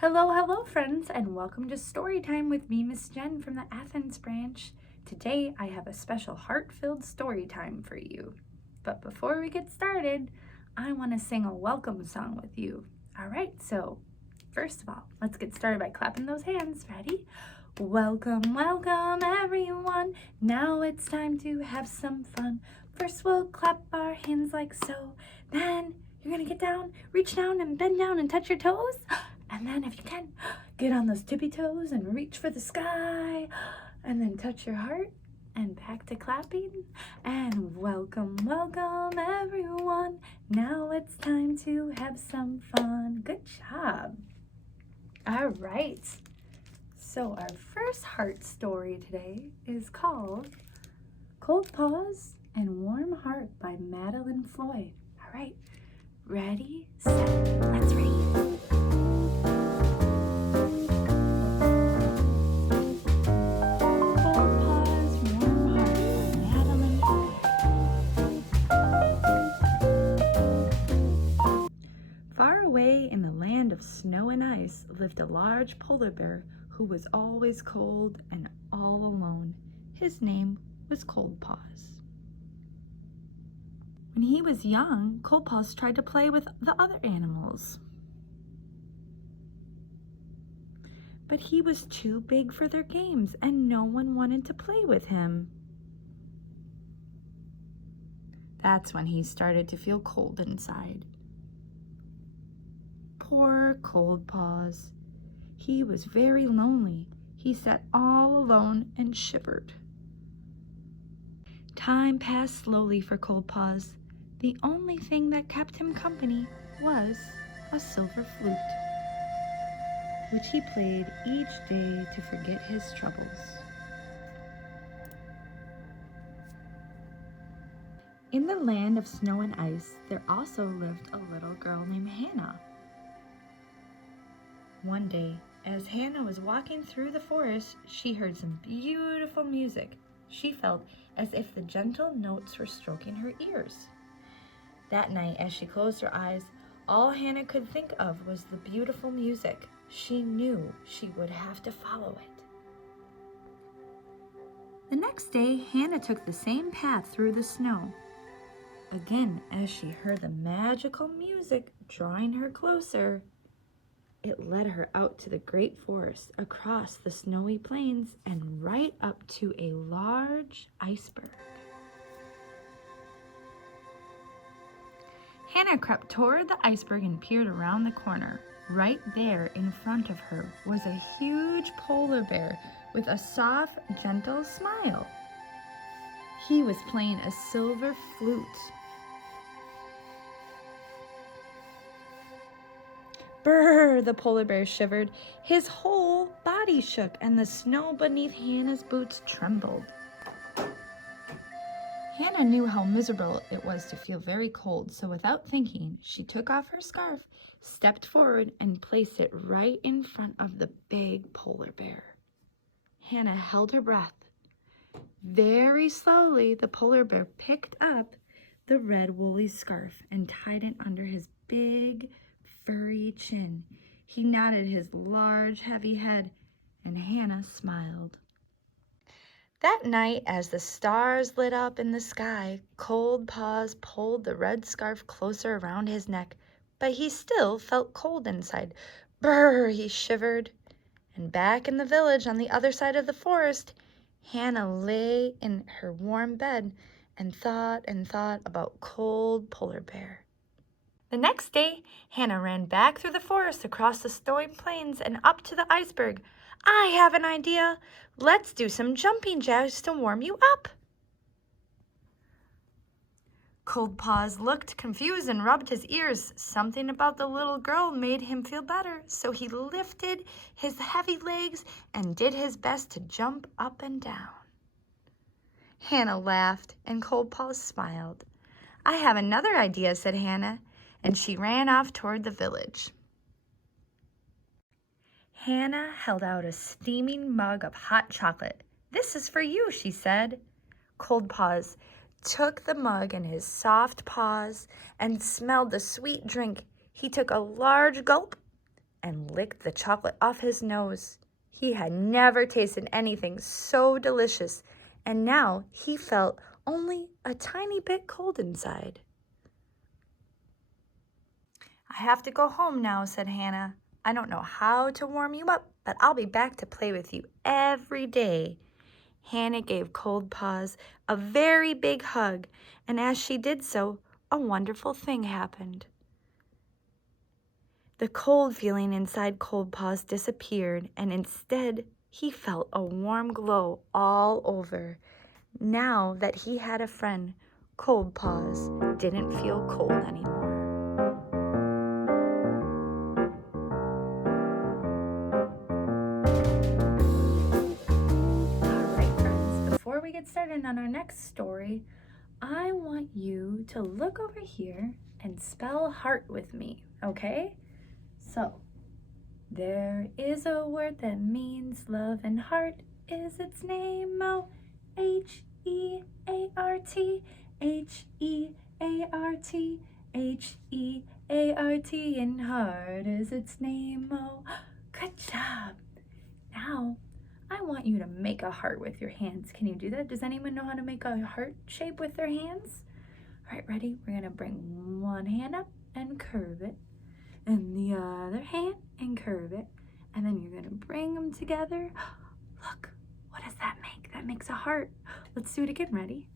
Hello, hello, friends, and welcome to Story Time with me, Miss Jen from the Athens branch. Today, I have a special heart-filled story time for you. But before we get started, I want to sing a welcome song with you. All right, so first of all, let's get started by clapping those hands. Ready? Welcome, welcome, everyone. Now it's time to have some fun. First, we'll clap our hands like so. Then you're gonna get down, reach down, and bend down and touch your toes. And then if you can, get on those tippy toes and reach for the sky. And then touch your heart and back to clapping. And welcome, welcome, everyone. Now it's time to have some fun. Good job. All right. So our first heart story today is called Cold Paws and Warm Heart by Madeline Floyd. All right, ready, set, let's read. Cold Paws, Warm Heart by Madeline Floyd. Far away in the land of snow and ice lived a large polar bear who was always cold and all alone. His name was Cold Paws. When he was young, Cold Paws tried to play with the other animals. But he was too big for their games and no one wanted to play with him. That's when he started to feel cold inside. Poor Cold Paws. He was very lonely. He sat all alone and shivered. Time passed slowly for Cold Paws. The only thing that kept him company was a silver flute, which he played each day to forget his troubles. In the land of snow and ice, there also lived a little girl named Hannah. One day, as Hannah was walking through the forest, she heard some beautiful music. She felt as if the gentle notes were stroking her ears. That night, as she closed her eyes, all Hannah could think of was the beautiful music. She knew she would have to follow it. The next day, Hannah took the same path through the snow. Again, as she heard the magical music drawing her closer, it led her out to the great forest, across the snowy plains, and right up to a large iceberg. Hannah crept toward the iceberg and peered around the corner. Right there in front of her was a huge polar bear with a soft, gentle smile. He was playing a silver flute. Brrr, the polar bear shivered. His whole body shook and the snow beneath Hannah's boots trembled. Hannah knew how miserable it was to feel very cold, so without thinking, she took off her scarf, stepped forward, and placed it right in front of the big polar bear. Hannah held her breath. Very slowly, the polar bear picked up the red woolly scarf and tied it under his big, furry chin. He nodded his large, heavy head, and Hannah smiled. That night, as the stars lit up in the sky, Cold Paws pulled the red scarf closer around his neck, but he still felt cold inside. Brrr, he shivered. And back in the village on the other side of the forest, Hannah lay in her warm bed and thought about Cold Polar Bear. The next day, Hannah ran back through the forest, across the snowy plains, and up to the iceberg. I have an idea. Let's do some jumping jacks to warm you up. Cold Paws looked confused and rubbed his ears. Something about the little girl made him feel better, so he lifted his heavy legs and did his best to jump up and down. Hannah laughed, and Cold Paws smiled. I have another idea, said Hannah, and she ran off toward the village. Hannah held out a steaming mug of hot chocolate. This is for you, she said. Cold Paws took the mug in his soft paws and smelled the sweet drink. He took a large gulp and licked the chocolate off his nose. He had never tasted anything so delicious, and now he felt only a tiny bit cold inside. "I have to go home now," said Hannah. "I don't know how to warm you up, but I'll be back to play with you every day." Hannah gave Cold Paws a very big hug, and as she did so, a wonderful thing happened. The cold feeling inside Cold Paws disappeared, and instead, he felt a warm glow all over. Now that he had a friend, Cold Paws didn't feel cold anymore. All right, friends, before we get started on our next story, I want you to look over here and spell heart with me, okay? So, there is a word that means love, and heart is its name. Oh, H-E-A-R-T, H-E-A-R-T, H-E-A-R-T, and heart is its name. Oh, good job. Now, I want you to make a heart with your hands. Can you do that? Does anyone know how to make a heart shape with their hands? All right, ready? We're going to bring one hand up and curve it, and the other hand and curve it, and then you're gonna bring them together. Look, what does that make? That makes a heart. Let's do it again. Ready?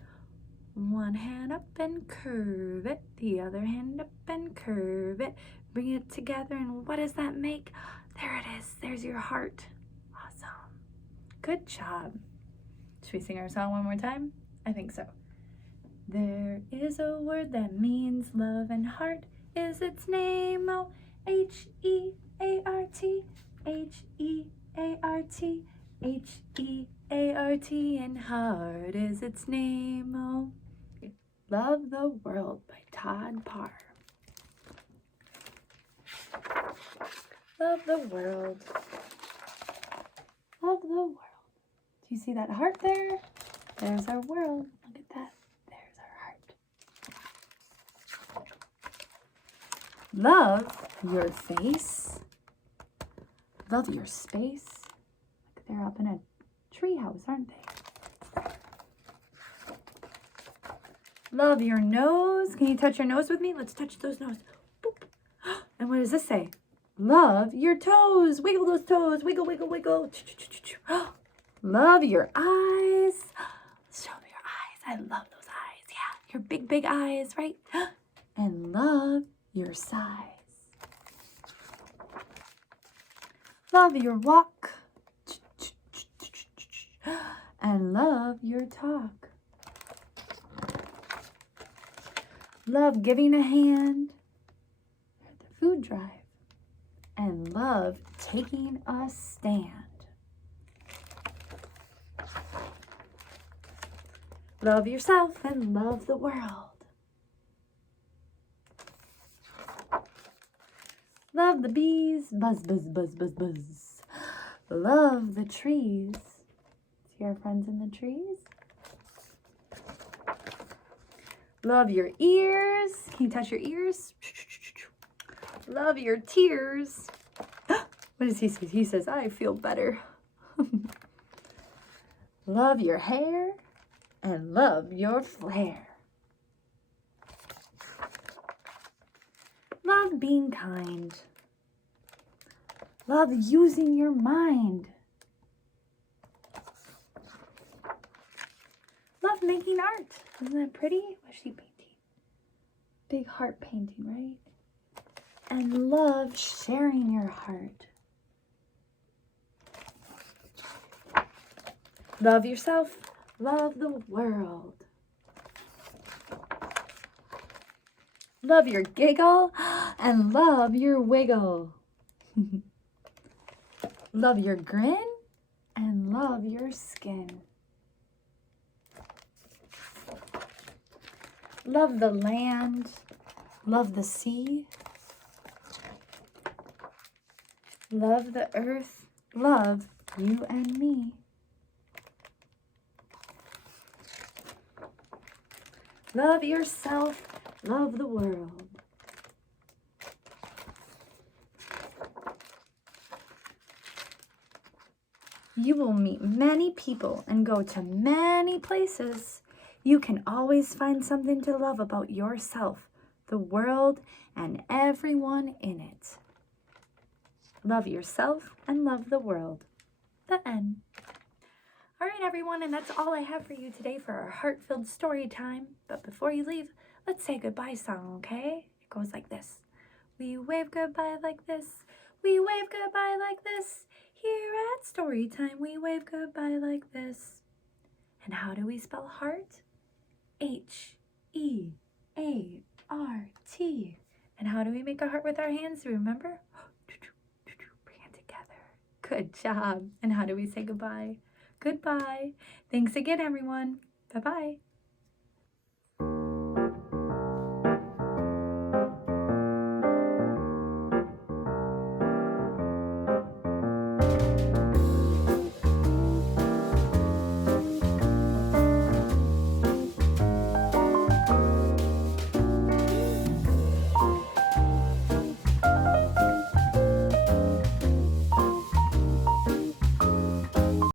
One hand up and curve it, the other hand up and curve it, bring it together, and what does that make? There it is. There's your heart. Awesome. Good job. Should we sing our song one more time? I think so. There is a word that means love, and heart is its name. Oh, H-E-A-R-T, H-E-A-R-T, H-E-A-R-T, and heart is its name. Oh, Love the World by Todd Parr. Love the world. Love the world. Do you see that heart there? There's our world. Look at that. There's our heart. Love your face. Love your space. Look, they're up in a tree house, aren't they? Love your nose. Can you touch your nose with me? Let's touch those nose. Boop. And what does this say? Love your toes. Wiggle those toes. Wiggle, wiggle, wiggle. Love your eyes. Show me your eyes. I love those eyes. Yeah, your big, big eyes, right? And love your size. Love your walk. And love your talk. Love giving a hand at the food drive. And love taking a stand. Love yourself and love the world. Love the bees, buzz, buzz, buzz, buzz, buzz. Love the trees. See our friends in the trees? Love your ears. Can you touch your ears? Love your tears. What does he say? He says, I feel better. Love your hair and love your flair. Love being kind. Love using your mind. Love making art. Isn't that pretty? What's she painting? Big heart painting, right? And love sharing your heart. Love yourself. Love the world. Love your giggle and love your wiggle. Love your grin and love your skin. Love the land, love the sea. Love the earth, love you and me. Love yourself, love the world. You will meet many people and go to many places. You can always find something to love about yourself, the world, and everyone in it. Love yourself and love the world. The end. All right, everyone, and that's all I have for you today for our heart-filled story time. But before you leave, let's say a goodbye song, okay? It goes like this. We wave goodbye like this. We wave goodbye like this. Here at story time, we wave goodbye like this. And how do we spell heart? H-E-A-R-T. And how do we make a heart with our hands? Do you remember? Bring it together. Good job. And how do we say goodbye? Goodbye. Thanks again, everyone. Bye-bye.